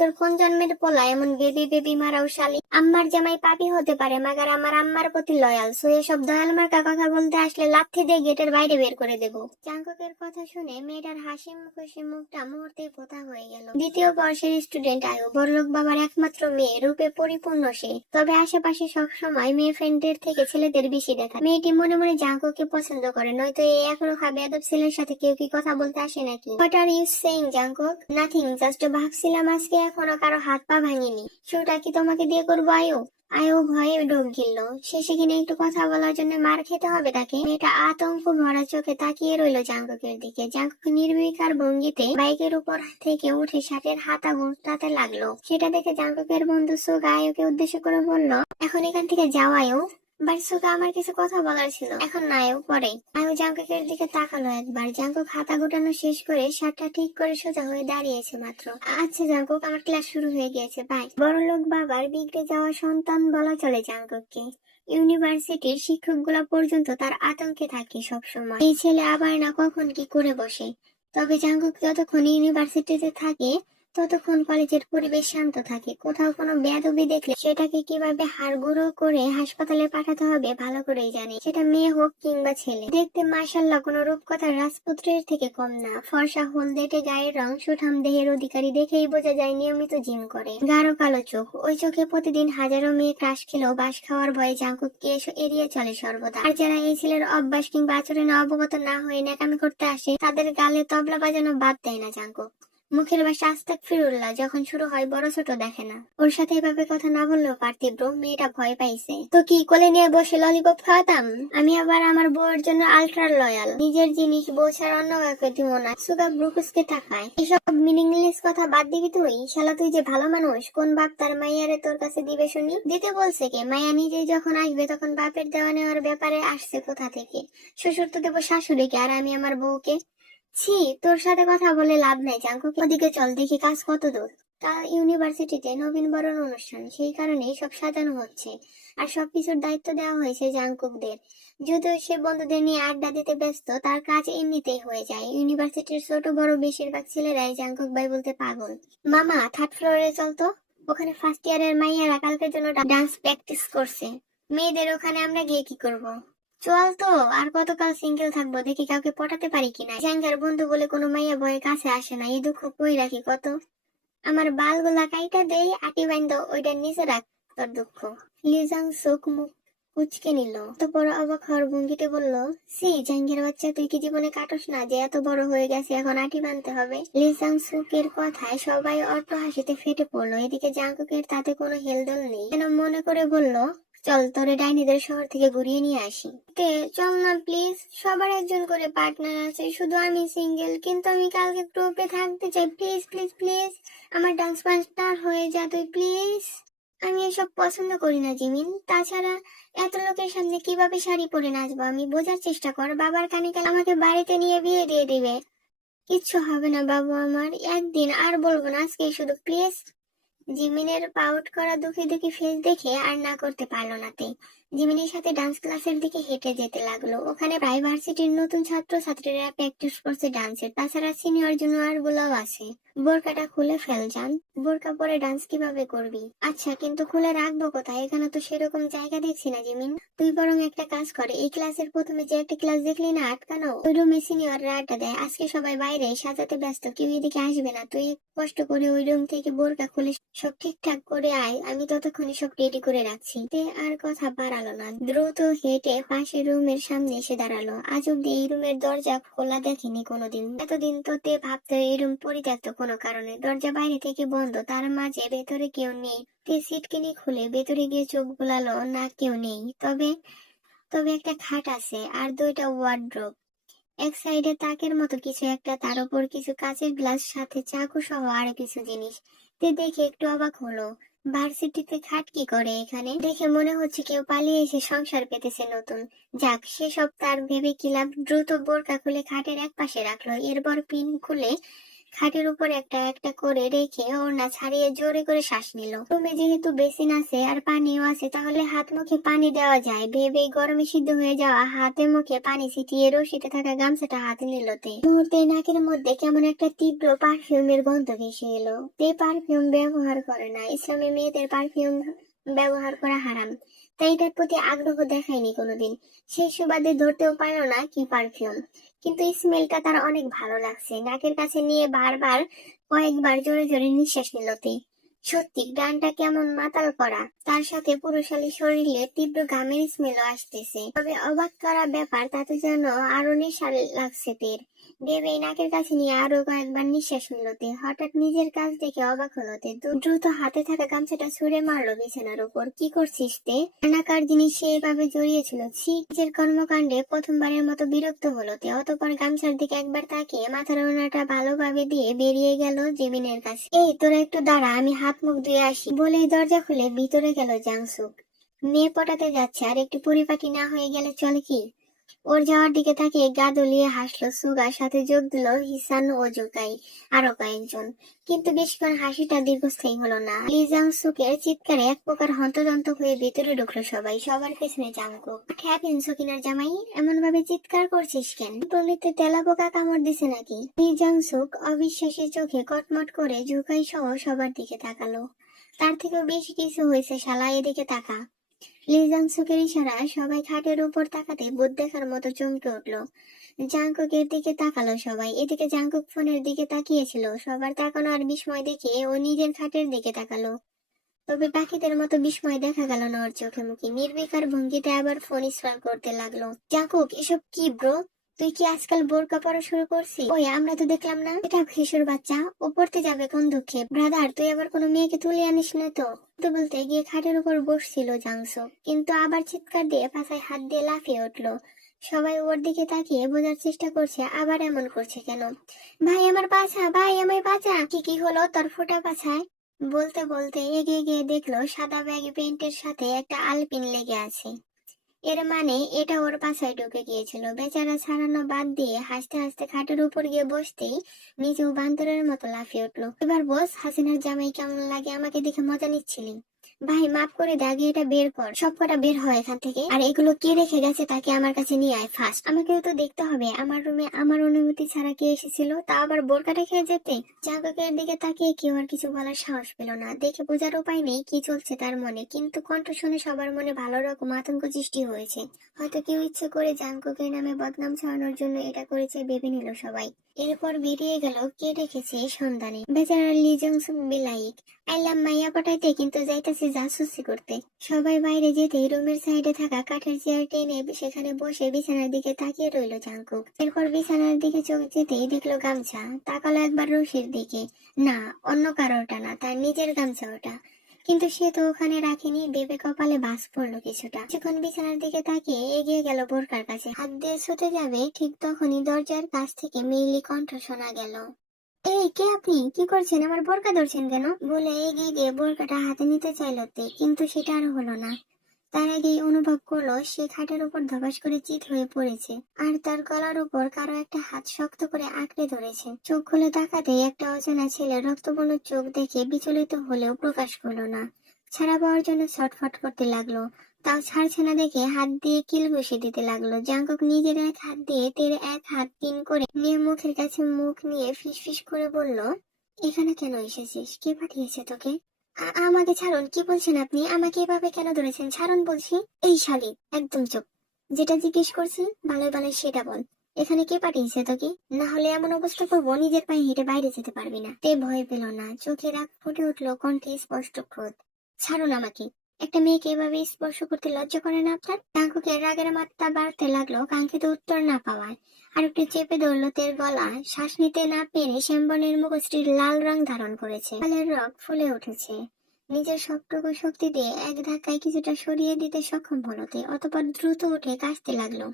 তোর কোন জন্মের পোলা এমন বেবি বেবি মারাও শালি? আম্মার জামাই পাপি হতে পারে মাগার আমার আম্মার প্রতি লয়াল, সো এসব দয়াল মার্কা কথা বলতে আসলে লাথি দিয়ে গেটের বাইরে বের করে দেবো। জাঙ্কুকের কথা শুনে মেয়েটার হাসি খুশি মুখটা মুহূর্তেই পোতা হয়ে গেল। দ্বিতীয় বর্ষের স্টুডেন্ট আয়ু, বড়লোক বাবার একমাত্র মেয়ে, রূপে পরিপূর্ণ সে, তবে আশেপাশে সবসময় মেয়ে ফ্রেন্ডদের থেকে ছেলেদের বেশি দেখা। মেয়েটি মনে মনে জাঙ্কুকে পছন্দ করে, নয়তো এই একরোখা বেয়াদব ছেলের সাথে কেউ কি কথা বলতে আসে নাকি? What are you saying Jungkook? Nothing, just ভাবছিলাম আজকে এখনো কারো হাত পা ভাঙিনি। শোটা কি তোমাকে দিয়ে করবো আয়ু? আয়ু ভয়ে ঢোক গিলল। শেষে কিনা একটু কথা বলার জন্য মার খেতে হবে তাকে? মেয়েটা আতঙ্ক ভরা চোখে তাকিয়ে রইল জাঙ্কুকের দিকে। জাঙ্কুক নির্বিকার ভঙ্গিতে বাইকের উপর থেকে উঠে শার্টের হাতা গুটাতে লাগলো। সেটা দেখে জাঙ্কুকের বন্ধু সুগা আয়ুকে উদ্দেশ্য করে বলল, এখন এখান থেকে যাও আয়ু। বাট সুগা, আমার কিছু কথা বলার ছিল। এখন না আয়ু, পরে। আয়ু জাঙ্কুকের দিকে তাকালো একবার। জাঙ্কুক হাতা গুটানো শেষ করে শার্টটা ঠিক করে সোজা হয়ে দাঁড়িয়েছে মাত্র। আচ্ছা জাঙ্কুক, আমার ক্লাস শুরু হয়ে গিয়েছে, বাই। বড়লোক বাবার বিগড়ে যাওয়া সন্তান বলা চলে জাঙ্কুককে। ইউনিভার্সিটির শিক্ষকগুলা পর্যন্ত তার আতঙ্কে থাকে সবসময়, এই ছেলে আবার না কখন কি করে বসে। তবে জাঙ্কুক যতক্ষণ ইউনিভার্সিটিতে থাকে ততক্ষণ কলেজের পরিবেশ শান্ত থাকে। কোথাও কোনো বেয়াদবি দেখলে সেটাকে কিভাবে হাড়গুঁড়ো করে হাসপাতালে পাঠাতে হবে ভালো করেই জানে, সেটা মেয়ে হোক কিংবা ছেলে। দেখতে মাশাআল্লাহ কোনো রূপকথার রাজপুত্রের থেকে কম না। ফর্সা হলদেটে গায়ের রং, সুঠাম দেহের অধিকারী, দেখেই বোঝা যায় নিয়মিত জিম করে। গাঢ় কালো চোখ, ওই চোখে প্রতিদিন হাজারো মেয়ে ক্রাশ খেলেও বাস খাওয়ার ভয়ে জাঙ্কুককে এড়িয়ে চলে সর্বদা। আর যারা এই ছেলের অভ্যাস কিংবা আচরণে অবগত না হয়ে ন্যাকামি করতে আসে তাদের গালে তবলা বাজানো বাদ দেয় না জাঙ্কুক। মুখের ভাষা আস্তাগফিরুল্লাহ যখন শুরু হয় বড় ছোট দেখে না। ওর সাথে এভাবে কথা না বললেও পারতি ব্রো, মেয়েটা ভয় পাইছে। তো কি কোলে নিয়ে বসে ললিপপ খাওয়াতাম? আমি আবার আমার বউয়ের জন্য আলট্রা লয়াল, নিজের জিনিস বউ ছাড়া অন্য কাউকে দিব না। সুগা ব্রুকুসকে তাকায়। এসব মিনিংলেস কথা বাদ দিবি তুই? শালা তুই যে ভালো মানুষ, কোন বাপ তার মাইয়ারে তোর কাছে দিবে শুনি? দিতে বলছে কে? মাইয়া নিজেই যখন আসবে তখন বাপের দেওয়া নেওয়ার ব্যাপারে আসছে কোথা থেকে? শ্বশুর তো দেবো শাশুড়িকে, আর আমি আমার বউকে। ছি, তোর সাথে কথা বলে লাভ নাই জাঙ্কুক, ওদিকে চল দেখি কাজ কত দূর। কাল ইউনিভার্সিটিতে নবীন বরণ অনুষ্ঠান, সেই কারণেই সব সাজানো হচ্ছে আর সবকিছুর দায়িত্ব দেওয়া হয়েছে জাঙ্কুকদের। যদিও সে বন্ধুদের নিয়ে আড্ডা দিতে ব্যস্ত, তার কাজ এমনিতেই হয়ে যায়। ইউনিভার্সিটির ছোট বড় বেশিরভাগ ছেলেরাই জাঙ্কুক ভাই বলতে পাগল। মামা, থার্ড ফ্লোরে চল তো, ওখানে ফার্স্ট ইয়ারের মাইয়ারা কালকের জন্য ডান্স প্র্যাকটিস করছে। মেয়েদের ওখানে আমরা গিয়ে কি করব? চল তো, আর কতকাল সিঙ্গেল থাকবো, দেখি কাউকে পটাতে পারি কিনা। জাঙ্গার বন্ধু বলে কোনো মাইয়া ভয়ে কাছে আসে না, এই দুঃখ কই রাখি কত। আমার বালগুলা কাইটা দেই, আটি বাইন্দ ওইটা নিচে রাখ তোর দুঃখ। লিজাং চোখ মুখ কুচকে নিল, এত বড় অবাক হওয়ার ভঙ্গিতে বলল, সি জাঙ্গের বাচ্চা, তুই কি জীবনে কাটস না যে এত বড় হয়ে গেছে এখন আটি বানতে হবে? লিজাং সুকের কথায় সবাই অট্ট হাসিতে ফেটে পড়লো। এদিকে জাঙ্কুকের তাতে কোনো হেলদোল নেই, যেন মনে করে বলল, চল তোরে ডাইনিদের শহর থেকে ঘুরিয়ে নিয়ে আসি। চল না প্লিজ, সবার একজন করে পার্টনার আছে, শুধু আমি সিঙ্গেল। কিন্তু আমি কালকে গ্রুপে থাকতে চাই, প্লিজ প্লিজ প্লিজ, আমার ডান্স পার্টনার হয়ে যা তুই প্লিজ। আমি এসব পছন্দ করি না জিমিন, তাছাড়া এত লোকের সামনে কিভাবে শাড়ি পরে নাচবো আমি? বোঝার চেষ্টা কর, বাবার কানে কাল আমাকে বাড়িতে নিয়ে বিয়ে দিয়ে দিবে। কিচ্ছু হবে না বাবু আমার, একদিন, আর বলবো না, আজকে শুধু প্লিজ। জিমিনের পাউট করা দুঃখী দুঃখী ফেস দেখে আর না করতে পারলো না তে। জিমিনের সাথে ডান্স ক্লাসের দিকে হেঁটে যেতে লাগলো। ওখানে প্রাইভার্সিটির নতুন ছাত্র ছাত্রীরা প্র্যাকটিস করছে ডান্সের, তাছাড়া সিনিয়র জুনিয়র গুলাও আছে। বোরকাটা খুলে ফেল জান, বোরকা পরে ডান্স কিভাবে করবি? আচ্ছা, কিন্তু খুলে রাখবো কোথায়? এখানে তো সেরকম জায়গা দেখছি না জিমিন। তুই বরং একটা কাজ করে, এই ক্লাসের প্রথমে যে একটা ক্লাস দেখলি না আটকানো, ওই রুমে সিনিয়ররা আড্ডা দেয়। আজকে সবাই বাইরে সাজাতে ব্যস্ত, কেউ এদিকে আসবে না। তুই কষ্ট করে ওই রুম থেকে বোরকা খুলে সব ঠিকঠাক করে আয়, আমি ততক্ষণে সব রেডি করে রাখছি। তে আর কথা বাড়ালো না, দ্রুত হেঁটে পাশের রুমের সামনে এসে দাঁড়ালো। আজ অব্দি এই রুমের দরজা খোলা দেখেনি কোনোদিন। এতদিন তো তে ভাবতো এই রুম পরিত্যক্ত কোনো কারণে, দরজা বাইরে থেকে বন্ধ, তার মাঝে ভেতরে কেউ নেই। তে সিটকিনি খুলে ভেতরে গিয়ে চোখ বুলালো, না কেউ নেই। তবে তবে একটা খাট আছে আর দুইটা ওয়ার্ড্রোব, এক সাইডে তাকের মতো কিছু একটা, তার উপর কিছু কাঁচের গ্লাস, সাথে চাকু সহ আরো কিছু জিনিস। তে দেখে একটু অবাক হলো, ভার্সিটিতে খাট কি করে এখানে? দেখে মনে হচ্ছে কেউ পালিয়ে এসে সংসার পেতেছে নতুন। যাক, সেসব তার ভেবে কি লাভ। দ্রুত বোরকা খুলে খাটের এক পাশে রাখলো, এরপর পিন খুলে খাটের উপর একটা একটা করে রেখে ওড়না ছাড়িয়ে জোরে করে শ্বাস নিল। রুমে যেহেতু বেসিন আছে আর পানিও আছে, তাহলে হাত মুখে পানি দেওয়া যায় ভেবে গরমে সিদ্ধ হয়ে যাওয়া হাতে মুখে পানি ছিটিয়ে রশিতে থাকা গামছাটা হাতে নিল। মুহূর্তে নাকের মধ্যে কেমন একটা তীব্র পারফিউমের গন্ধ ভেসে এলো। তে পারফিউম ব্যবহার করে না, ইসলামে মেয়েদের পারফিউম ব্যবহার করা হারাম, তাই এটার প্রতি আগ্রহ দেখায়নি কোনোদিন। সেই সুবাদে ধরতেও পারল না কি পারফিউম, কিন্তু স্মেলটা তার অনেক ভালো লাগছে। নাকের কাছে নিয়ে বারবার কয়েকবার জোরে জোরে নিঃশ্বাস নিল। সত্যি গানটা কেমন মাতাল করা, তার সাথে পুরুষালী শরীরে তীব্র ঘামের স্মেলও আসতেছে। তবে অবাক করা ব্যাপার, তাতে যেন আরো নেশা লাগছে তের। ভেবে নাকের কাছে নিয়ে আরো কয়েকবার নিঃশ্বাস নিল। হঠাৎ নিজের কাজ দেখে অবাক হলো। দ্রুত হাতে থাকা গামছাটা ছুঁড়ে মারলো বিছানার উপর। কি করছিস তে? নাকার জিনিস সে এভাবে জড়িয়েছিল। নিজের কর্মকাণ্ডে প্রথমবারের মতো বিরক্ত হলো। অতঃপর গামছার দিকে একবার তাকিয়ে মাথার ওড়নাটা ভালোভাবে দিয়ে বেরিয়ে গেল জেমিনের কাছে। এই তোরা একটু দাঁড়া, আমি হাত মুখ ধুয়ে আসি বলেই দরজা খুলে ভিতরে গেল জাংসুক। মেয়ে পটাতে যাচ্ছে, আর একটু পরিপাটি না হয়ে গেলে চলে কি? ওর যাওয়ার দিকে তাকিয়ে গা দলিয়ে হাসলো সুগা, সাথে যোগ দিল হিসান ও জোকাই আরো কয়েকজন। কিন্তু বেশিক্ষণ হাসিটা দীর্ঘস্থায়ী হলো না। লি জাংসুকের চিৎকারে এক প্রকার হন্তদন্ত হয়ে ভিতরে ঢুকলো সবাই, সবার পেছনে জাংকুক। হ্যাপিন সকিনার জামাই, এমন ভাবে চিৎকার করছিস কেন? বলিতে তেলা পোকা কামড় দিছে নাকি? লি জাংসুক অবিশ্বাসী চোখে কটমট করে জোকাই সহ সবার দিকে তাকালো। তার থেকেও বেশি কিছু হয়েছে শালা, এদিকে তাকা। লি জাংসুকের ইশারায় সবাই খাটের উপর তাকাতে ভূত দেখার মতো চমকে উঠলো। জাংকুকের দিকে তাকালো সবাই। এদিকে জাংকুক ফোনের দিকে তাকিয়েছিল। সবার তাকানো আর বিস্ময় দেখে ও নিজের খাটের দিকে তাকালো। তবে বাকিদের মতো বিস্ময় দেখা গেল না ওর চোখে মুখে। নির্বিকার ভঙ্গিতে আবার ফোন স্ক্রল করতে লাগলো। জাংকুক, এসব কি ব্রো? তুই কি আজকাল বোরকা পরা শুরু করছিস? ওই আমরা তো দেখলাম না। এটা শিশুর বাচ্চা, ও পড়তে যাবে কোন দুঃখে? ব্রাদার, তুই আবার কোনো মেয়েকে তুলে আনিস না তো? বলতে গিয়ে খাটের উপর বসছিল জাংসুক, কিন্তু আবার চিৎকার দিয়ে পাছায় হাত দিয়ে লাফিয়ে উঠলো। সবাই ওর দিকে তাকিয়ে বোঝার চেষ্টা করছে আবার এমন করছে কেন। ভাই আমার পাছা, ভাই আমার পাছা। কি হলো তোর ফোটা পাছায়? বলতে বলতে এগিয়ে গিয়ে দেখলো সাদা ব্যাগি পেন্টের সাথে একটা আলপিন লেগে আছে। এর মানে এটা ওর পাছায় ঢুকে গিয়েছিল। বেচারা ছাড়ানো বাদ দিয়ে হাসতে হাসতে খাটের উপর গিয়ে বসতেই নিজেও বান্দরের মতো লাফিয়ে উঠলো। এবার বস, হাসিনার জামাই কেমন লাগে? আমাকে দেখে মজা নিচ্ছিলি? ভাই মাফ করে দে, আগে এটা বের কর, সব কটা বের হয় এখান থেকে। আর এগুলো কে রেখে গেছে তাকে আমার কাছে নিয়ে আয় ফার্স্ট। আমাকেও তো দেখতে হবে, আমার রুমে আমার অনুমতি ছাড়া কে এসেছিল, তা আবার বোরকাটা খেয়ে যেতে। জাগকের দিকে তাকিয়ে কেউ আর কিছু বলার সাহস পেল না। দেখে বোঝার উপায় নেই কি চলছে তার মনে, কিন্তু কণ্ঠ শুনে সবার মনে ভালো রকম আতঙ্ক সৃষ্টি হয়েছে। হয়তো কেউ ইচ্ছে করে জাংকুকের নামে বদনাম ছড়ানোর জন্য এটা করেছে ভেবে নিল সবাই। এরপর বেরিয়ে গেল কে রেখেছে এই সন্ধানে। বেচারা লি জাংসুক বিলাইক আইলাম মাইয়া পটাইতে, কিন্তু যাইতেছে জাসুসি করতে। সবাই বাইরে যেতেই রুমের সাইডে থাকা কাঠের চেয়ার টেনে সেখানে বসে বিছানার দিকে তাকিয়ে রইল জাংকুক। এরপর বিছানার দিকে চোখ যেতেই দেখলো গামছা। তাকালো একবার রশির দিকে, না অন্য কারোরটা না, তার নিজের গামছা ওটা। কিন্তু সে তো ওখানে রাখেনি ভেবে কপালে বাস পড়লো কিছুটা। যখন বিছানার দিকে তাকিয়ে এগিয়ে গেল বোরকার কাছে, হাত দিয়ে ছুতে যাবে, ঠিক তখনই দরজার কাছ থেকে মেইলি কণ্ঠ শোনা গেল। এই কে আপনি? কি করছেন? আমার বোরকা ধরছেন কেন? বলে এগিয়ে গিয়ে বোরকাটা হাতে নিতে চাইল কিন্তু সেটা আর হলো না। তার আগেই অনুভব করলো সে খাটের উপর ধপাস করে চিৎ হয়ে পড়েছে, আর তার গলার উপর কারো একটা হাত শক্ত করে আঁকড়ে ধরেছে। চোখ খুলে তাকাতেই একটা অচেনা ছেলে রক্তবর্ণ চোখ দেখে বিচলিত হলেও প্রকাশ করলো না। ছাড়া পাওয়ার জন্য ছটফট করতে লাগলো। তাও ছাড়ছে না দেখে হাত দিয়ে কিল ঘুষে দিতে লাগলো। জাংকুক নিজের এক হাত দিয়ে তের এক হাত পিন করে নিয়ে মুখের কাছে মুখ নিয়ে ফিসফিস করে বলল, এখানে কেন এসেছিস? কে পাঠিয়েছে তোকে? আমাকে ছাড়ুন। কি বলছেন আপনি? আমাকে এভাবে কেন ধরেছেন? ছাড়ুন বলছি। এই শালী, একদম চুপ। যেটা জিজ্ঞেস করছি ভালোই ভালোই সেটা বল। এখানে কে পাঠিয়েছে তোকে? না হলে এমন অবস্থা করবো নিজের পায়ে হেঁটে বাইরে যেতে পারবি না। তে ভয় পেল না, চোখে রাগ ফুটে উঠলো, কণ্ঠে স্পষ্ট ক্রোধ। ছাড়ুন আমাকে। একটা মেয়েকে এভাবে স্পর্শ করতে লজ্জা করে না আপনার? জাংকুকের রাগের মাত্রা বাড়তে লাগলো কাঙ্ক্ষিত উত্তর না পাওয়ায়। আর একটু চেপে ধরলো তের গলা। শ্বাস নিতে না পেরে শ্যামবনের মুখশ্রীর লাল রং ধারণ করেছে, গালের রগ ফুলে উঠেছে। নিজের সবটুকু শক্তি দিয়ে এক ধাক্কায় কিছুটা সরিয়ে দিতে সক্ষম হলো তে। অতঃপর দ্রুত উঠে কাশতে লাগলো,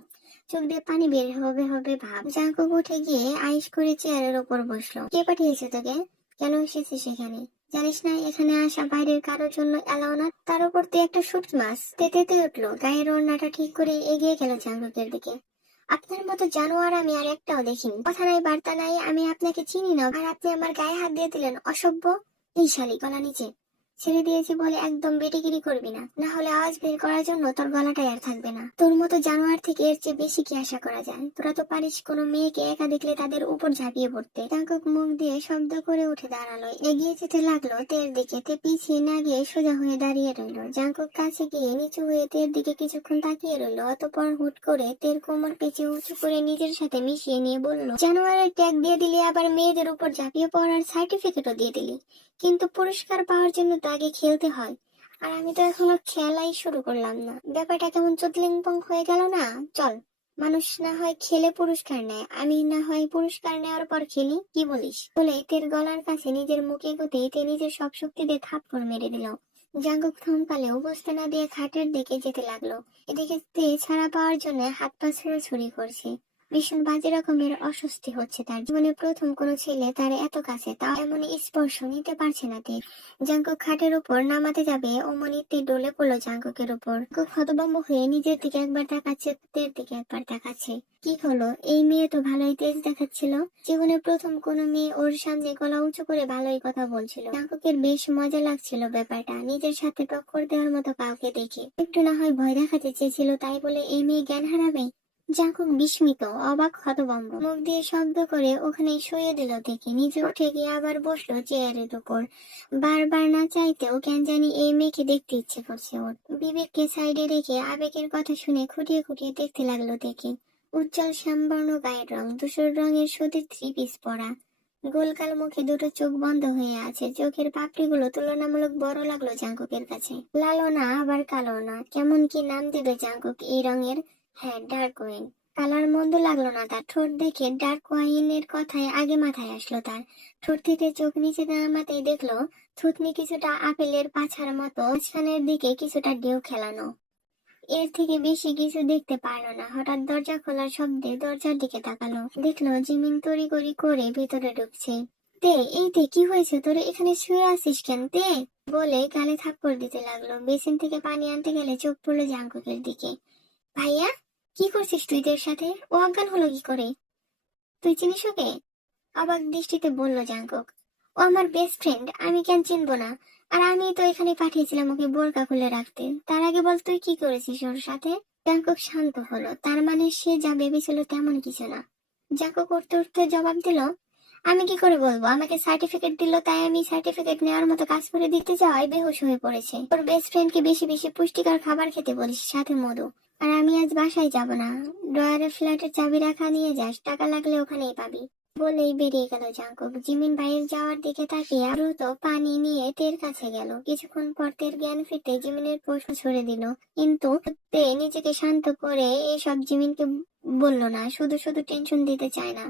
চোখ দিয়ে পানি বের হবে হবে ভাব। জাংকুক উঠে গিয়ে আইস করে চেয়ারের ওপর বসলো। কে পাঠিয়েছে তোকে? কেন এসেছিস সেখানে? জানিস না এখানে আসা বাইরের কারোর জন্য এলাও না? তার উপর দিয়ে একটা শুট মাছ। তেতে উঠলো, গায়ের ওড়নাটা ঠিক করে এগিয়ে গেল জাংকুকের দিকে। আপনার মতো জানোয়ার আমি আর একটাও দেখিনি। কথা নাই বার্তা নাই, আমি আপনাকে চিনি না, আর আপনি আমার গায়ে হাত দিয়ে দিলেন, অসভ্য। এই শালি, গলা নিচে। ছেড়ে দিয়েছি বলে একদম বেটিগিরি করবি না, না হলে আওয়াজ বের করার জন্য তোর গলাটাই আর থাকবে না। তোর মতো জানোয়ার থেকে এর চেয়ে বেশি কি আশা করা যায়? তোরা তো পারিস কোনো মেয়েকে একা দেখলে তাদের উপর ঝাঁপিয়ে পড়তে। জাঙ্কুক মুখ দিয়ে শব্দ করে উঠে দাঁড়ালো, এগিয়ে যেতে লাগলো তের দিকে। তে পিছিয়ে না গিয়ে সোজা হয়ে দাঁড়িয়ে রইল। জাঙ্কুক কাছে গিয়ে নিচু হয়ে তের দিকে কিছুক্ষণ তাকিয়ে রইল, অতঃপর হুট করে তের কোমর পেঁচে উঁচু করে নিজের সাথে মিশিয়ে নিয়ে বলল, জানোয়ারের ট্যাগ দিয়ে দিলি, আবার মেয়েদের উপর ঝাঁপিয়ে পড়ার সার্টিফিকেটও দিয়ে দিলি। কিন্তু পুরস্কার পাওয়ার জন্য তো আগে খেলতে হয়, আর আমি তো এখনো খেলাই শুরু করলাম না। ব্যাপারটা কেমন চুদলিংপং হয়ে গেল না? চল, মানুষ না হয় খেলে পুরস্কার নেয়, আমি না হয় পুরস্কার নেওয়ার পর খেলি, কি বলিস? বলে তের গলার কাছে নিজের মুখে গুঁতে তে নিজের সব শক্তি দিয়ে থাপ্পড় মেরে দিল। জাঙ্কুক থমকালেও বুঝতে না দিয়ে খাটের দিকে যেতে লাগলো। এদিকে তে ছাড়া পাওয়ার জন্য হাত পা ছোড়াছুড়ি করছে। ভীষণ বাজে রকমের অস্বস্তি হচ্ছে তার। জীবনে প্রথম কোনো ছেলে তার এত কাছে, তাও এমন স্পর্শ নিতে পারছে না তে। জাঙ্কুক খাটের উপর নামাতে যাবে অমনি তে ডলে পড়লো জাঙ্কুকের উপর। জাঙ্কুক হতভম্ব হয়ে নিজের দিকে একবার তাকাচ্ছে, তের দিকে একবার তাকাচ্ছে। কি হলো? এই মেয়ে তো ভালোই তেজ দেখাচ্ছিল। জীবনে প্রথম কোনো মেয়ে ওর সামনে গলা উঁচু করে ভালোই কথা বলছিল। জাঙ্কুকের বেশ মজা লাগছিল ব্যাপারটা, নিজের সাথে টক্কর দেওয়ার মতো কাউকে দেখে। একটু না হয় ভয় দেখাতে চেয়েছিল, তাই বলে এই মেয়ে জ্ঞান হারাবে? জাঙ্কুক বিস্মিত, অবাক, হতভম্ব। মুখ দিয়ে শব্দ করে ওখানেই শুয়ে দিল থেকে। নিজে উঠে গিয়ে আবার বসলো চেয়ারের উপর। বারবার না চাইতেও কেন জানি এই মেয়েকে দেখতে ইচ্ছে করছে ওর। বিবেককে সাইডে রেখে আবেগের কথা শুনে খুঁটিয়ে খুঁটিয়ে দেখতে লাগলো থেকে। উজ্জ্বল শ্যামবর্ণ গায়ের রং, ধূসর রঙের সুতির থ্রি পিস পরা, গোলকাল মুখে দুটো চোখ বন্ধ হয়ে আছে। চোখের পাপড়িগুলো তুলনামূলক বড় লাগলো জাঙ্কুকের কাছে। লালও না আবার কালো না, কেমন কি নাম দিবে জাঙ্কুক এই রঙের? হ্যাঁ, ডার্ক ওয়াইন। কালার মন্দ লাগলো না তার। ঠোঁট দেখে ডার্ক ওয়াইনের কথাই আগে মাথায় আসলো তার। ঠোঁট থেকে চোখ নিচে নামাতেই দেখলো থুতনি কিছুটা আপেলের পাছার মতো, মাঝখানের দিকে কিছুটা ঢেউ খেলানো। এর থেকে বেশি কিছু দেখতে পারলো না। হঠাৎ দরজা খোলার শব্দে দরজার দিকে তাকালো, দেখলো জিমিন তড়িঘড়ি করে ভেতরে ঢুকছে। তে, এই তে, কি হয়েছে তোর? এখানে শুয়ে আছিস কেন তে? বলে গালে থাপ্পড় দিতে লাগলো। বেসিন থেকে পানি আনতে গেলে চোখ পড়লো জাঙ্কুকের দিকে। ভাইয়া, কি করছিস তুই তোর সাথে? ও অজ্ঞান হলো কি করে? তুই চিনিস ওকে? অবাক দৃষ্টিতে বলল জাঙ্কুক। ও আমার বেস্ট ফ্রেন্ড, আমি কেন চিনবো না? আর আমি তো এখানে পাঠিয়েছিলাম ওকে বোরকা খুলে রাখতে। তার আগে বল তুই কি করেছিস ওর সাথে? জাঙ্কুক শান্ত হলো। তার মানে সে যা ভেবেছিল তেমন কিছু না। জাঙ্কুক উঠতে উঠতে জবাব দিল, আমি কি করে বলবো? আমাকে সার্টিফিকেট দিল, তাই আমি সার্টিফিকেট নেওয়ার মতো কাজ করে দিতে যাওয়ায় বেহুশ হয়ে পড়েছে। তোর বেস্ট ফ্রেন্ডকে বেশি বেশি পুষ্টিকর খাবার খেতে বলিস, সাথে মধু। আর আমি আজ বাসায় যাব না। ড্রয়ারে ফ্ল্যাটের চাবি রাখা নিয়ে যাস, টাকা লাগলে ওখানেই পাবি। বলেই বেরিয়ে গেল জাঙ্কুক। জিমিন ভাইয়ের যাওয়ার দিকে তাকিয়ে দ্রুত পানি নিয়ে তের কাছে গেল। কিছুক্ষণ পর তের জ্ঞান ফিরতে জিমিনের প্রশ্ন ছড়ে দিল, কিন্তু তে নিজেকে শান্ত করে এসব জিমিনকে বলল না। শুধু শুধু টেনশন দিতে চায় না।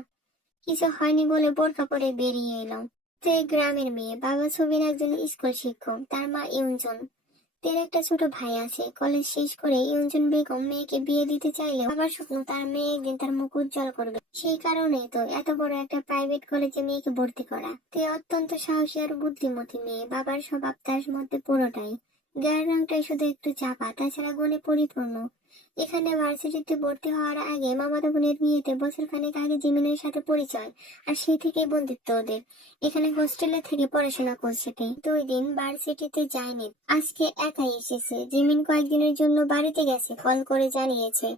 কিছু হয়নি বলে বোরকা পরে বেরিয়ে এলো। তে গ্রামের মেয়ে, বাবা ছবির একজন স্কুল শিক্ষক, তার মা ইউনজন। তের একটা ছোট ভাই আছে। কলেজ শেষ করে ইউনজন বেগম মেয়েকে বিয়ে দিতে চাইলেও বাবার স্বপ্ন তার মেয়ে একদিন তার মুখ উজ্জ্বল করবে। সেই কারণেই তো এত বড় একটা প্রাইভেট কলেজে মেয়েকে ভর্তি করা। তে অত্যন্ত সাহসী আর বুদ্ধিমতী মেয়ে। বাবার স্বভাব তার মধ্যে পুরোটাই। গায়ের রংটাই শুধু একটু চাপা, তাছাড়া গুণে পরিপূর্ণ। এখানে ভার্সিটিতে ভর্তি হওয়ার আগে মামাতো বোনের বিয়েতে বছর খানেক আগে জিমিনের সাথে পরিচয়, আর সেই থেকেই বন্ধুত্ব ওদের। এখানে হোস্টেলে থেকে পড়াশোনা করছে। 2 দিন ভার্সিটিতে যায়নি, আজকে একাই এসেছে। জিমিন কয়েকদিনের জন্য বাড়িতে গেছে, কল করে জানিয়েছে।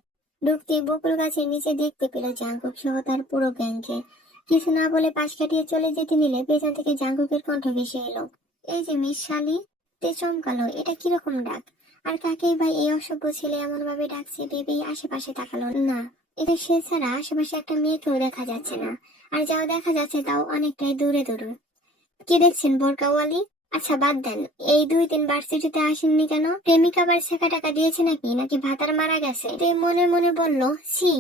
ঢুকতে বকুল গাছের নিচে দেখতে পেল জাঙ্কুক সহ তার পুরো গ্যাংকে। কিছু না বলে পাশ কাটিয়ে চলে যেতে নিলে পেছন থেকে জাঙ্কুকের কণ্ঠ ভেসে এলো, এই যে মিস শালি। তে চমকালো, এটা কিরকম ডাক? আর কাকেই বা এই অসভ্য ছেলে এমন ভাবে ডাকছে ভেবেই আশেপাশে তাকালো না। এটা সে ছাড়া আশেপাশে একটা মেয়েকেও দেখা যাচ্ছে না, আর যাও দেখা যাচ্ছে তাও অনেকটাই দূরে দূরে। কি দেখছেন বোরকাওয়ালি? আচ্ছা বাদ দেন, এই 2 দিন ভার্সিটিতে আসেননি কেন? প্রেমিকা আবার শেখা টাকা দিয়েছে নাকি, নাকি ভাতার মারা গেছে? তে মনে মনে বলল, সি,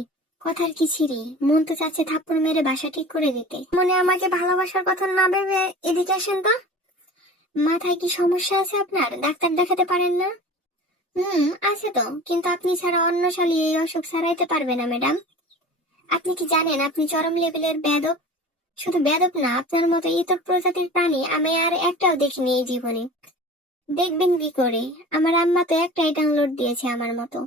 কথার কি ছিরি, মন তো চাচ্ছে থাপ্পড় মেরে বাসা ঠিক করে দিতে। মনে আমাকে ভালোবাসার কথা না ভেবে এদিকে আসেন তো। মাথায় কি সমস্যা আছে আপনার? ডাক্তার দেখাতে পারেন না? আছে তো, কিন্তু আপনি ছাড়া অন্য শালী এই অসুখ সারাইতে পারবে না ম্যাডাম। আপনি কি জানেন আপনি চরম লেভেলের বেয়াদব? শুধু বেয়াদব না, আপনার মতো ইতর প্রজাতির প্রাণী আমি আর একটাও দেখিনি এই জীবনে। দেখবেন কি করে? আমার আম্মা তো একটাই ডাউনলোড দিয়েছে আমার মতো,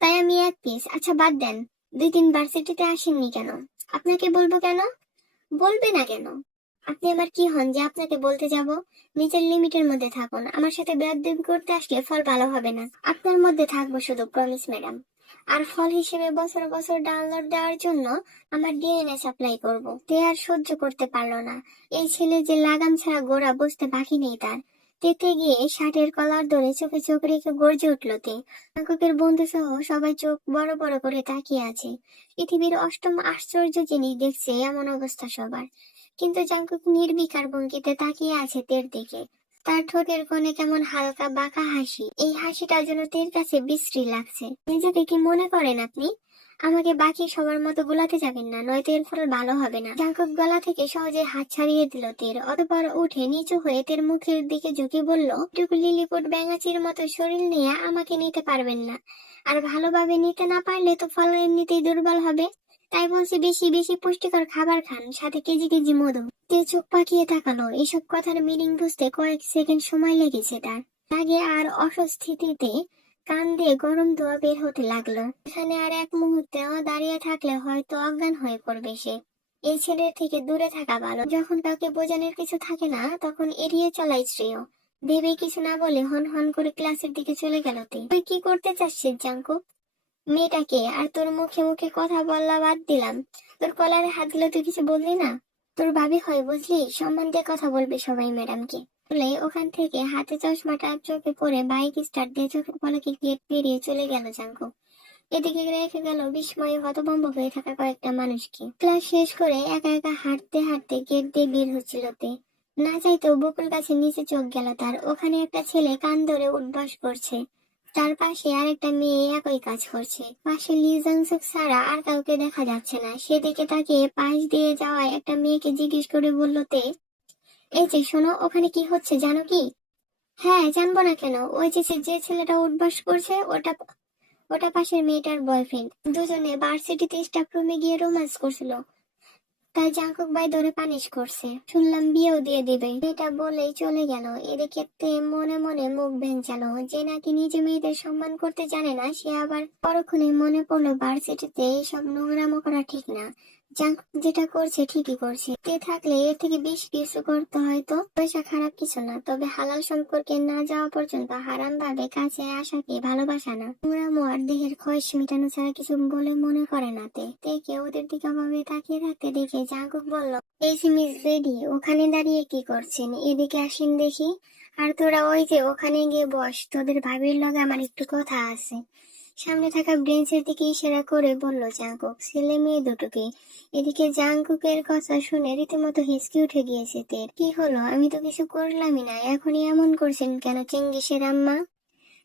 তাই আমি এক পিস। আচ্ছা বাদ দেন, 2 দিন ভার্সিটিতে আসেননি কেন? আপনাকে বলবো কেন? বলবে না কেন? আপনি আমার কি হন যে আপনাকে বলতে যাব? নিজের লিমিটের মধ্যে থাকুন। আমার সাথে বেয়াদবি করতে আসলে ফল ভালো হবে না। আপনার মধ্যে থাকবো শুধু, প্রমিস ম্যাডাম। আর ফল হিসেবে বছর বছর ডাউনলোড দেওয়ার জন্য আমার ডিএনএ সাপ্লাই করব। তে আর সহ্য করতে পারলো না। এই ছেলে যে লাগাম ছাড়া গোড়া বুঝতে বাকি নেই তার। তেতে গিয়ে শার্টের কলার ধরে চোখে চোখ রেখে গর্জে উঠল তে। জাঙ্কুকের বন্ধু সহ সবাই চোখ বড় বড় করে তাকিয়ে আছে। পৃথিবীর অষ্টম আশ্চর্য জিনিস দেখছে এমন অবস্থা সবার। কিন্তু জাঙ্কুক নির্বিকার ভঙ্গিতে তাকিয়ে আছে তের দিকে। তার ঠোঁটের কোণে কেমন হালকা বাঁকা হাসি। এই হাসিটা যেন তের কাছে বিশ্রী লাগছে। নিজেকে কি মনে করেন আপনি? আমাকে বাকি সবার মতো গোলাতে যাবেন না, নয়তো এর ফল ভালো হবে না। জাঙ্কুক গলা থেকে সহজে হাত ছাড়িয়ে দিল তের। অতঃপর উঠে নিচু হয়ে তের মুখের দিকে ঝুঁকে বলল, টুকু লিলিপুট ব্যাঙাচির মতো শরীর নিয়ে আমাকে নিতে পারবেন না। আর ভালোভাবে নিতে না পারলে তো ফল এমনিতেই দুর্বল হবে। তাই বলছি বেশি বেশি পুষ্টিকর খাবার খান, সাথে কেজি কেজি মধু। তে চোখ পাকিয়ে তাকালো। এসব কথার মিনিং বুঝতে কয়েক সেকেন্ড সময় লেগেছে তার। রাগে আর অস্বস্তিতে কান দিয়ে গরম ধোঁয়া বের হতে লাগলো। এখানে আর এক মুহূর্তেও দাঁড়িয়ে থাকলে হয়তো অজ্ঞান হয়ে পড়বে সে। এই ছেলের থেকে দূরে থাকা ভালো। যখন কাউকে বোঝানোর কিছু থাকে না তখন এড়িয়ে চলাই শ্রেয়। ভেবে কিছু না বলে হন হন করে ক্লাসের দিকে চলে গেল তে। তুই কি করতে চাচ্ছিস জাঙ্কু? মেয়েটাকে আর তোর মুখে মুখে কথা বললা বাদ দিলাম। তোর কলারে হাত দিলে তুই কিছু বললি না? তোর ভাবি হয় বুঝলি, সম্মান দিয়ে কথা বলবে সবাই ম্যাডামকে। বলে ওখান থেকে হাতে চশমাটা চোখে পরে বাইক স্টার্ট দিয়ে চোখের পলকে গেট পেরিয়ে চলে গেল জাঙ্কু। এদিকে রেখে গেল বিস্ময়ে হতভম্ব হয়ে থাকা কয়েকটা মানুষকে। ক্লাস শেষ করে একা একা হাঁটতে হাঁটতে গেট দিয়ে বের হচ্ছিল তে। না চাইতেও বুকুর কাছে নিচে চোখ গেল তার। ওখানে একটা ছেলে কান ধরে উঠবাস করছে। তার পাশে আরেকটা মেয়ে একই কাজ করছে। পাশে লি জাংসুক ছাড়া আর কাউকে দেখা যাচ্ছে না। সেদিকে তাকিয়ে পাশ দিয়ে যাওয়া একটা মেয়েকে জিজ্ঞেস করে বলল তে, এই যে শোনো, ওখানে কি হচ্ছে জানো কি? হ্যাঁ, জানবো না কেন? ওই যে যে ছেলেটা উঠবাস করছে ওটা ওটা পাশের মেয়েটার বয়ফ্রেন্ড। দুজনে ভার্সিটিতে স্টাফ রুমে গিয়ে রোম্যান্স করছিল। তাই জাঙ্কুক ভাই ধরে পানিশ করছে। শুনলাম বিয়েও দিয়ে দিবে। এটা বলেই চলে গেল। এদিকে তে মনে মনে মুখ ভেঙচালো। যে নাকি নিজে মেয়েদের সম্মান করতে জানে না, সে আবার পরক্ষণে মনে পড়লো ভার্সিটিতে এইসব নোংরামো করা ঠিক না। জাঙ্কুক যেটা করছে ঠিকই করছে। তে থাকলে এর থেকে বেশি কিছু করতে হয়তো। পয়সা খারাপ কিছু না, তবে হালাল সম্পর্কে না যাওয়া পর্যন্ত হারাম ভাবে কাছে আসাকে ভালোবাসা না। নোংরামো আর দেহের খয়েশ মিটানো ছাড়া কিছু বলে মনে করে না তে। তেকে ওদের দিকে অভাবে তাকিয়ে থাকতে দেখে জাঙ্কুক বলল, এই মিস রেডি, ওখানে দাঁড়িয়ে কি করছেন? এদিকে আসেন দেখি। আর তোরা ওই যে ওখানে গিয়ে বস, তোদের ভাবির লগে আমার একটু কথা আছে। সামনে থাকা ব্রেঞ্চের দিকে ইশারা করে বলল জাঙ্কুক। ছেলে মেয়ে দুটোকে। এদিকে জাঙ্কুকের কথা শুনে রীতিমতো হিসকি উঠে গিয়েছে তের। কি হলো? আমি তো কিছু করলামই না, এখনই এমন করছেন কেন চেঙ্গিসের আম্মা?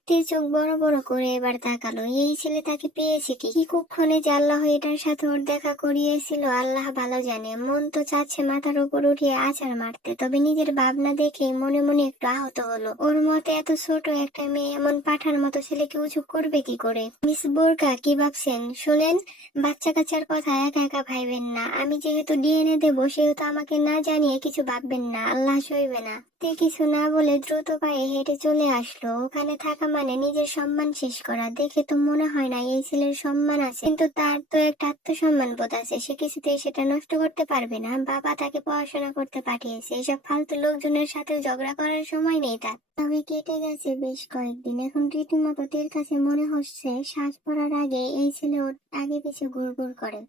তে চোখ বড় বড় করে এবার তাকালো। এই ছেলে তাকে পেয়েছে কি? কি কুক্ষণে যে আল্লাহ এটার সাথে ওর দেখা করিয়েছিল আল্লাহ ভালো জানে। মন তো চাচ্ছে মাথার উপর উঠিয়ে আছাড় মারতে, তবে নিজের ভাবনা দেখে মনে মনে একটু আহত হলো। ওর মতে এত ছোট একটা মেয়ে এমন পাঠার মতো ছেলেকে উঁচু করবে কি করে? মিস বোরকা কি ভাবছেন? শোনেন, বাচ্চা কাচ্চার কথা একা একা ভাইবেন না। আমি যেহেতু ডিএনএ দেবো সেহেতু আমাকে না জানিয়ে কিছু ভাববেন না, আল্লাহ সইবে না। তে কিছু না বলে দ্রুত পায়ে হেঁটে চলে আসলো। ওখানে থাকা মানে নিজের সম্মান শেষ করা। দেখে তো মনে হয় না এই ছেলের সম্মান আছে, কিন্তু তার তো একটা আত্মসম্মান বোধ আছে। সে কিছুতেই সেটা নষ্ট করতে পারবে না। বাবা তাকে পড়াশোনা করতে পাঠিয়েছে, এসব ফালতু লোকজনের সাথে ঝগড়া করার সময় নেই তার। তবে কেটে গেছে বেশ কয়েকদিন। এখন রীতিমতো তের কাছে মনে হচ্ছে শ্বাস পড়ার আগে এই ছেলে ওর আগে পিছে ঘুরঘুর করে।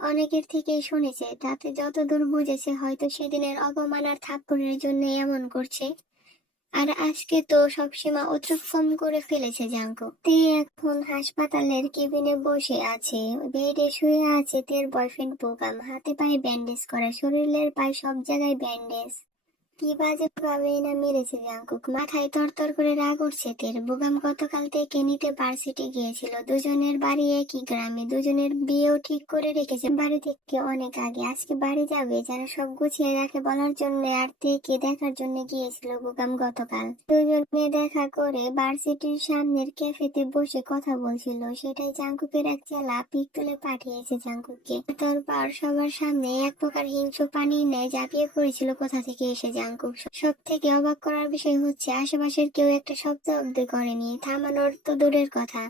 অনেকের থেকেই শুনেছে, তাতে যতদূর বুঝেছে হয়তো সেদিনের অপমান আর থাপ্পড়ের জন্য এমন করছে। আর আজকে তো সব সীমা অতিক্রম করে ফেলেছে জাঙ্কু। তে এখন হাসপাতালের কেবিনে বসে আছে। বেডে শুয়ে আছে তের বয়ফ্রেন্ড বোগাম। হাতে পায়ে ব্যান্ডেজ করা, শরীরের প্রায় সব জায়গায় ব্যান্ডেজ। কি বাজে ভাবে না মেরেছে জাঙ্কুক। মাথায় তরতর করে রাগ উঠছে তের। বোগাম গতকাল থেকে নিতে ভার্সিটি গিয়েছিল। দুজনের বাড়ি একই গ্রামে, দুজনের বিয়েও ঠিক করে রেখেছে বাড়ি থেকে অনেক আগে। আজকে বাড়ি যাবে যেন সব গুছিয়ে রাখে বলার জন্য আর তেকে দেখার জন্য গিয়েছিল বোগাম গতকাল। দুজনে দেখা করে ভার্সিটির সামনের ক্যাফেতে বসে কথা বলছিল। সেটাই জাঙ্কুকের এক চেলা পিক তুলে পাঠিয়েছে জাঙ্কুককে। তারপর সবার সামনে এক প্রকার হিংস্র পানির ন্যায় ঝাঁপিয়ে পড়েছিল কোথা থেকে এসে জাঙ্কুক। জাংকুক। সব থেকে অবাক করার বিষয় হচ্ছে আশেপাশের কেউ একটা শব্দ অব্দি করেনি। থামানোর তো দূরের কথা,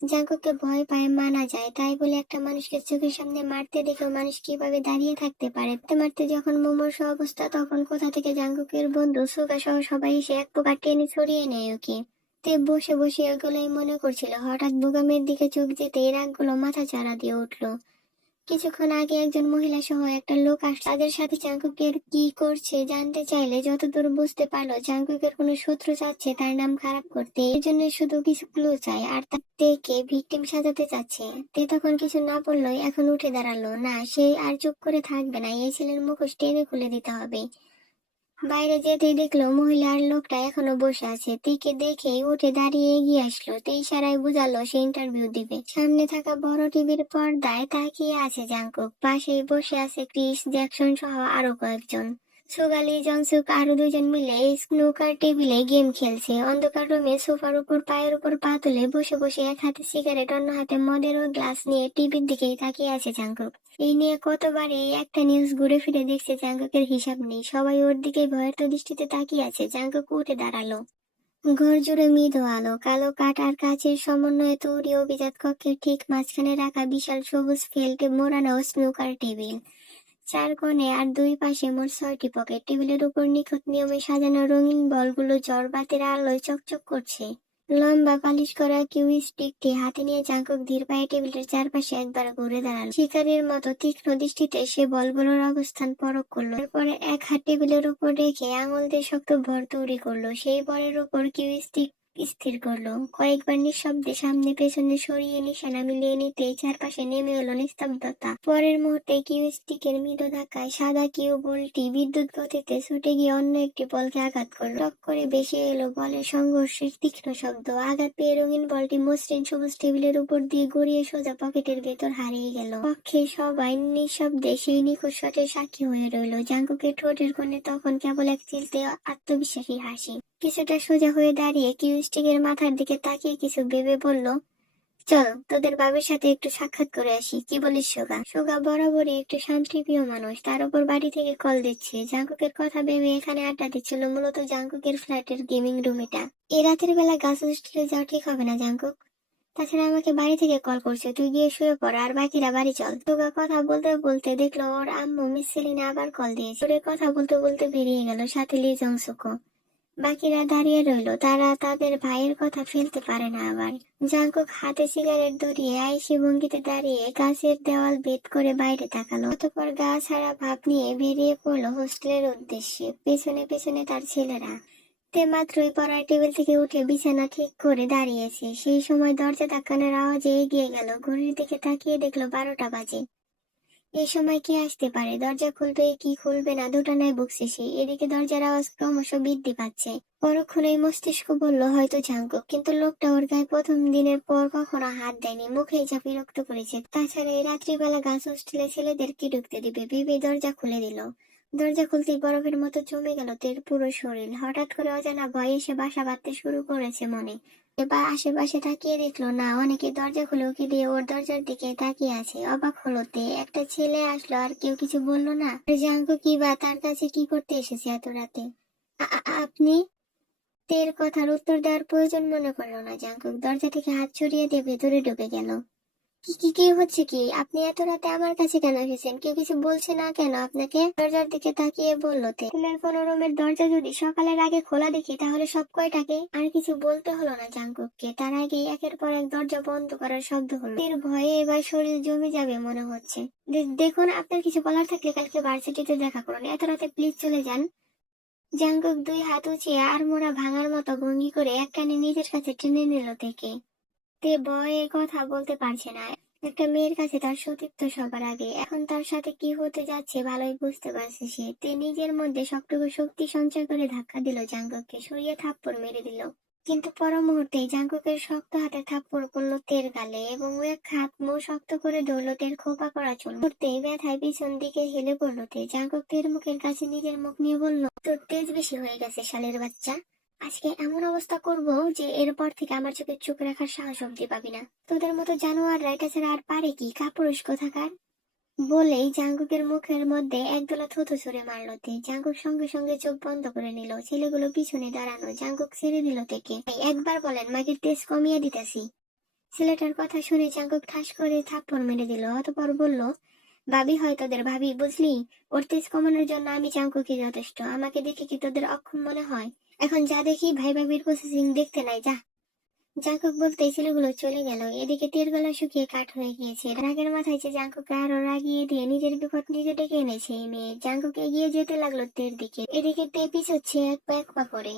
জাংকুককে ভয় পায় মানা যায়, তাই বলে একটা মানুষকে চোখের সামনে মারতে দেখেও মানুষ কিভাবে দাঁড়িয়ে থাকতে পারে? মারতে মারতে যখন মুমূর্ষু অবস্থা, তখন কোথা থেকে জাংকুকের বন্ধু সুগা সহ সবাই এসে এক প্রকার টেনে ছড়িয়ে নেয় ওকে। তে বসে বসে এগুলোই মনে করছিল, হঠাৎ বুগামের দিকে চোখ যেতে রাগগুলো মাথা চাড়া দিয়ে উঠলো। কিছুক্ষণ আগে একজন মহিলা সহ একটা লোক আসছে, তাদের সাথে জাংকুকের কি করছে জানতে চাইলে যতদূর বুঝতে পারলো জাংকুকের কোনো শত্রু চাচ্ছে তার নাম খারাপ করতে, এর জন্য শুধু কিছু ক্লু চায় আর তার তেকে ভিকটিম সাজাতে চাচ্ছে। তে তখন কিছু না বললোই এখন উঠে দাঁড়ালো। না, সে আর চুপ করে থাকবে না, এই ছেলের মুখোশ টেনে খুলে দিতে হবে। বাইরে যেতেই দেখলো মহিলা আর লোকটা এখনো বসে আছে। তিকে দেখেই উঠে দাঁড়িয়ে এগিয়ে আসলো। তে ইশারায় বুঝালো সে ইন্টারভিউ দিবে। সামনে থাকা বড় টিভির পর্দায় তাকিয়ে আছে জাংকুক, পাশেই বসে আছে ক্রিস জ্যাকসন সহ আরো কয়েকজন। সুগালি জংসুক আরো দুজন মিলে স্নুকার টেবিলে গেম খেলছে। অন্ধকার রুমে সোফার উপর পায়ের উপর পা তুলে বসে বসে এক হাতে সিগারেট অন্য হাতে মদের গ্লাস নিয়ে টিভির দিকেই তাকিয়ে আছে জাংকুক। এই নিয়ে কতবার এই একটা নিউজ ঘুরে ফিরে দেখছে, জাংকুকের হিসাব নেই। সবাই ওর দিকে ভয়ের দৃষ্টিতে তাকিয়ে আছে। জাংকুক উঠে দাঁড়ালো। ঘর জুড়ে মৃদু আলো, কালো কাঠ আর কাচের সমন্বয়ে তৈরি অভিজাত কক্ষের ঠিক মাঝখানে রাখা বিশাল সবুজ ফেল্টে মোড়ানো স্নুকার টেবিল। চার কোণে আর দুই পাশে মোট 6টি পকেট। টেবিলের উপর নিখুঁত নিয়মে সাজানো রঙিন বলগুলো ঝড়বাতির আলোয় চকচক করছে। লম্বা পালিশ করা কিউ স্টিকটি হাতে নিয়ে জাংকুক ধীর পায়ে টেবিলের চারপাশে একবার ঘুরে দাঁড়ালো। শিকারীর মতো তীক্ষ্ণ দৃষ্টিতে সে বলগুলোর অবস্থান পরখ করলো। এরপরে এক হাত টেবিলের উপর রেখে আঙুল দিয়ে শক্ত ভর তৈরি করলো। সেই ভরের উপর কিউ স্টিক স্থির করলো। কয়েকবার নিঃশব্দে সামনে পেছনে সরিয়ে নিশানা মিলিয়ে নিতেই চারপাশে নেমে এলো নিস্তব্ধতা। পরের মুহূর্তে কিউ স্টিকের মৃদু ধাক্কায় সাদা কিউ বলটি বিদ্যুৎ গতিতে ছুটে গিয়ে অন্য একটি বলকে আঘাত করলো। টক করে ভেসে এলো বলের সংঘর্ষের তীক্ষ্ণ শব্দ। আঘাত পেয়ে রঙিন বলটি মসৃণ সবুজ টেবিলের উপর দিয়ে গড়িয়ে সোজা পকেটের ভেতর হারিয়ে গেল। কক্ষে সবাই নিঃশব্দে সেই নিখুঁত শটের সাক্ষী হয়ে রইল। জাংকুকের ঠোঁটের কোণে তখন কেবল এক চিলতে আত্মবিশ্বাসী হাসি। কিছুটা সোজা হয়ে দাঁড়িয়ে কিউ স্টিকের মাথার দিকে তাকিয়ে কিছু ভেবে বলল, চল তোদের বাবার সাথে একটু সাক্ষাৎ করে আসি, কি বলিস সোগা? সোগা বরাবরই একটু শান্তিপ্রিয় মানুষ, তার উপর বাড়ি থেকে কল দিচ্ছে। জাংকুকের কথা ভেবে এখানে আড্ডা দিচ্ছিল। মূলত জাংকুকের ফ্ল্যাটের গেমিং রুম এটা। এই রাতের বেলা গাছ হোস্টেলে যাওয়া ঠিক হবে না জাংকুক। তাছাড়া আমাকে বাড়ি থেকে কল করছে, তুই গিয়ে শুয়ে পড় আর বাকিরা বাড়ি চল। সোগা কথা বলতে বলতে দেখলো ওর আম্মু মিস সেলিনা আবার কল দিয়েছে। ওরে কথা বলতে বলতে বেরিয়ে গেল, সাথে লি জংসুকও। বাকিরা দাঁড়িয়ে রইল, তারা তাদের ভাইয়ের কথা ফেলতে পারে না। আবার জাংকুক হাতে সিগারেট ধরিয়ে আইসি ভঙ্গিতে দাঁড়িয়ে কাছের দেওয়াল ভেদ করে বাইরে তাকালো। অতঃপর গা ছাড়া ভাব নিয়ে বেরিয়ে পড়লো হোস্টেলের উদ্দেশ্যে। পেছনে পেছনে তার ছেলেরা। তে মাত্রই পড়ার টেবিল থেকে উঠে বিছানা ঠিক করে দাঁড়িয়েছে। সেই সময় দরজা ধাক্কানোর আওয়াজে এগিয়ে গেল। ঘড়ির দিকে তাকিয়ে দেখলো 12টা বাজে। এই সময় কে আসতে পারে? দরজা খুলবে কি খুলবে না দোটানায় বকছে সে। এদিকে দরজার আওয়াজ ক্রমশ বৃদ্ধি পাচ্ছে। পরক্ষণেই মস্তিষ্ক বলল হয়তো জাংকুক, কিন্তু লোকটা ওর গায়ে প্রথম দিনের পর কখনো হাত দেয়নি, মুখেই যা বিরক্ত করেছে। তাছাড়া এই রাত্রিবেলা গাছ হোস্টেলে ছেলেদের কি ঢুকতে দিবে? ভেবে দরজা খুলে দিল। দরজা খুলতেই বরফের মতো জমে গেল তের পুরো শরীর। হঠাৎ করে অজানা ভয় এসে বাসা বাঁধতে শুরু করেছে মনে। এবার আশেপাশে তাকিয়ে দেখলো না, অনেকে দরজা খুলে উকি দিয়ে ওর দরজার দিকে তাকিয়ে আছে। অবাক হলো তে, একটা ছেলে আসলো আর কেউ কিছু বললো না। জাংকুক কি বা তার কাছে কি করতে এসেছে এত রাতে? আপনি? তের কথার উত্তর দেওয়ার প্রয়োজন মনে করলো না জাংকুক। দরজা থেকে হাত ছড়িয়ে দিয়ে ভেতরে ঢুকে গেল। কি কি কি হচ্ছে কি? আপনি এত রাতে আমার কাছে কেন এসেছেন? কেউ কিছু বলছে না কেন আপনাকে? দরজার দিকে তাকিয়ে বলল তে। হোটেলের কোনো রুমের দরজা যদি সকালের আগে খোলা দেখি তাহলে সব কয়টাকে? আর কিছু বলতে হলো না জাংকুককে, তার আগেই একের পর এক দরজা বন্ধ করার শব্দ হলো। এর ভয়ে এবার শরীর জমে যাবে মনে হচ্ছে। দেখুন, আপনার কিছু বলার থাকলে কালকে ভার্সিটিতে দেখা করুন, এত রাতে প্লিজ চলে যান। জাংকুক দুই হাত উঁচিয়ে আড়মোড়া ভাঙার মতো ভঙ্গি করে এক টানে নিজের কাছে টেনে নিল থেকে। তে ভয়ে কথা বলতে পারছে না। একটা মেয়ের কাছে তার সতীত্ব সবার আগে। এখন তার সাথে কি হতে যাচ্ছে ভালোই বুঝতে পারছে সে। তে নিজের মধ্যে সবটুকু শক্তি সঞ্চয় করে ধাক্কা দিল জাংকুককে, সরিয়ে থাপ্পড় মেরে দিল। কিন্তু পর মুহূর্তেই জাংকুকের শক্ত হাতে থাপ্পড় পড়লো তের গালে এবং ও এক হাত মুখ শক্ত করে ধরলো তের খোপা করা চুল। মুহূর্তেই ব্যথায় পিছন দিকে হেলে পড়লো তে। জাংকুক তের মুখের কাছে নিজের মুখ নিয়ে বলল, তোর তেজ বেশি হয়ে গেছে শালের বাচ্চা। আজকে এমন অবস্থা করব যে এরপর থেকে আমার চোখে চোখ রাখার সাহস অব্দি পাবি না। তোদের মতো জানোয়াররা এটা ছাড়া আর পারে কি? কাপুরুষ কোথাকার। বলেই জাঙ্কুকের মুখের মধ্যে একদলা থুতু ছুঁড়ে মারলো তে। জাঙ্কুক সঙ্গে সঙ্গে চোখ বন্ধ করে নিল। ছেলেগুলো পিছনে দাঁড়ানো। জাঙ্কুক ছেড়ে দিল তেকে। একবার বলেন মাগির তেজ কমিয়ে দিতেছি। ছেলেটার কথা শুনে জাঙ্কুক ঠাস করে থাপ্পড় মেরে দিল। অতঃপর বলল, ভাবি হয় তোদের ভাবি, বুঝলি? ওর তেজ কমানোর জন্য আমি জাঙ্কুকই যথেষ্ট। আমাকে দেখে কি তোদের অক্ষম মনে হয়? এখন যা দেখি ভাই ভাবির প্রসেসিং দেখতে নাই, যা। জাঙ্কুক বলতেই ছেলেগুলো চলে গেল। এদিকে তীর গলা শুকিয়ে কাঠ হয়ে গিয়েছে। রাগের মাথায় যে জাঙ্কুককে আরো রাগিয়ে দিয়ে নিজের বিপদ নিজে ডেকে এনেছে এই মেয়ে। জাঙ্কুক এগিয়ে যেতে লাগলো তীর দিকে। এদিকে তে পিছোচ্ছে এক পা করে।